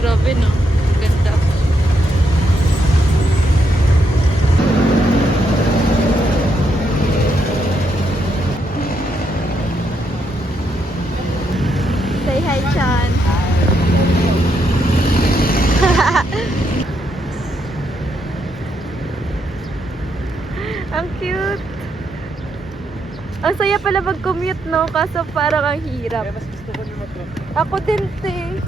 Grabe no, ganda. Say hi, Chan. Ang cute. Ang saya pala mag-commute, no? Kaso parang ang hirap. Mas gusto ko naman to. Ako din, te.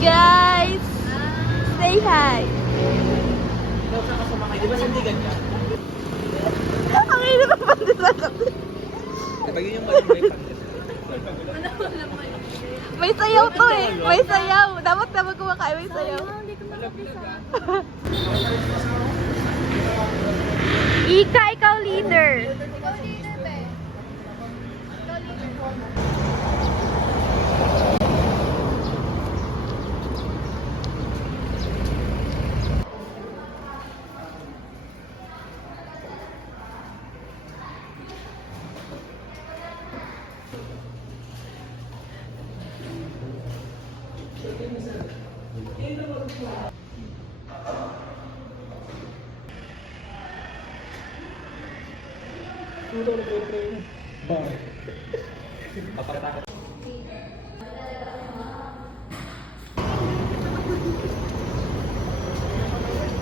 Guys, say hi. Ikaw sa kasama kayo, di ba sandigan ka? Ang hirap pa din ako. Kapag yun yung may May sayaw to eh. May sayaw. Dapat naman kumakain may sayaw. Ika, ikaw leader. Ikaw leader, be. Ikaw leader.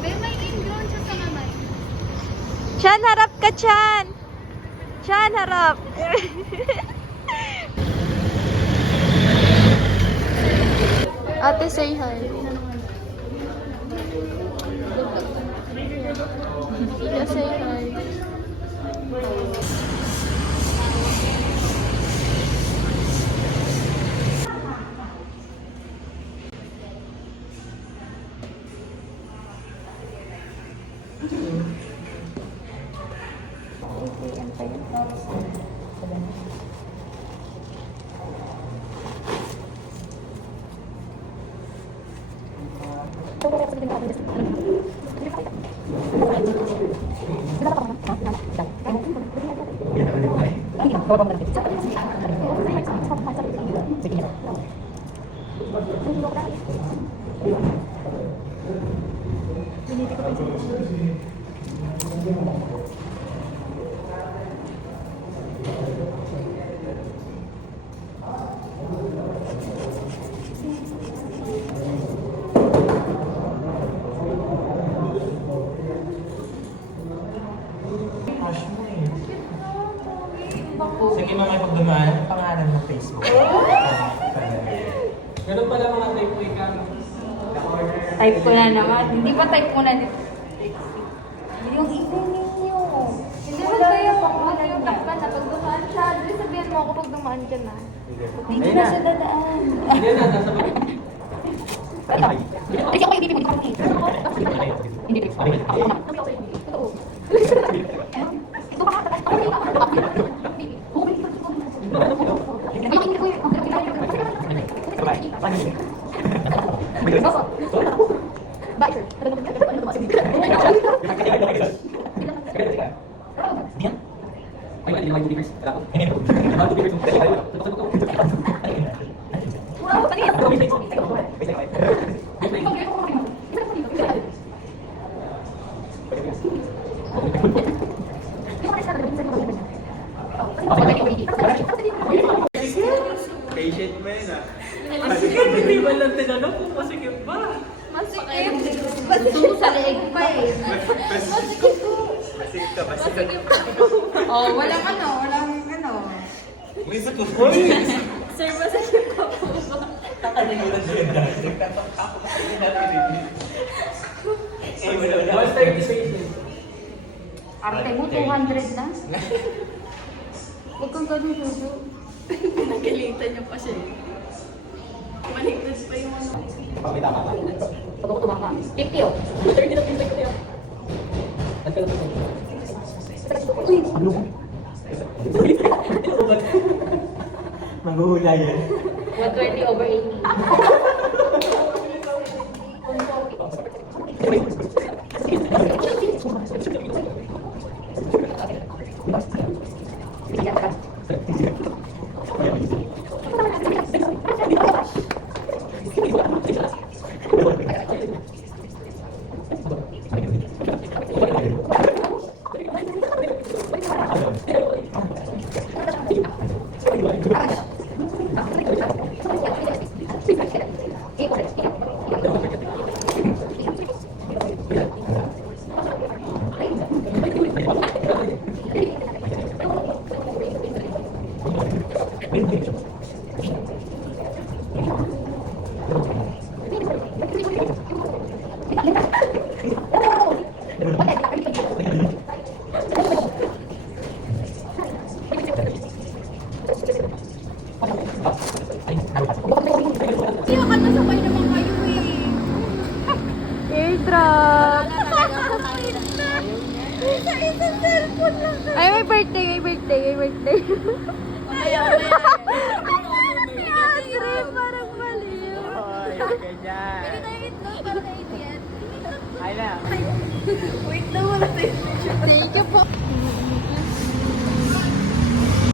Be, may ingrown siya sa kamay. Chan, harap ka, Chan. Chan, harap. Ate, say hi. Ika, say hi. Sige mga pagdumaan, pangalan ng Facebook. Ganun pala mga type mo ikaw. Type ko na naman. Hindi ba type ko na dito? Yung email ninyo. Hindi mo kayo mag-iutak ka na pag dumaan siya. Dili sabihin mo ako pag dumaan ka na. Dito na siya dadaan. Hindi na, nasa balik. Kasi ako yung hindi mo dito. Hindi dito. Totoo. Ito pa ka. Ako yung Patient mo yun ah. Masikip, hindi ba lang tinanong kung masikip ba? Masikip. Masikip sa leeg pa eh. Masikip ko. Masikip ka, masikip ka. Oh, walang ano. May sa ko. Sir, masikip ko po ba? Kakalimutan siya dahil. Nagtatak ako kasi hindi natin rin. Eh, wala. One time is patient. Arte mo, 200 na. Huwag kang ganun, Jojo. Nagalitan niya pa siya eh. Maligtas pa yung ano. May tama ka. Pag ako tumama. 50 oh. 30 na pinag ko na yun. At ka lang. Uy! Maghuhula yan. 120 over 80. Iyakan na sabay naman kayo eh. Airdrop. Isa-isa cellphone lang. Ay, may birthday, may birthday, may birthday. Ayaw na yan. Andre, parang maliw. Ganyan. Pwede tayo itlog para na idiot. Ay na. Wait na, wala tayo. Thank you po.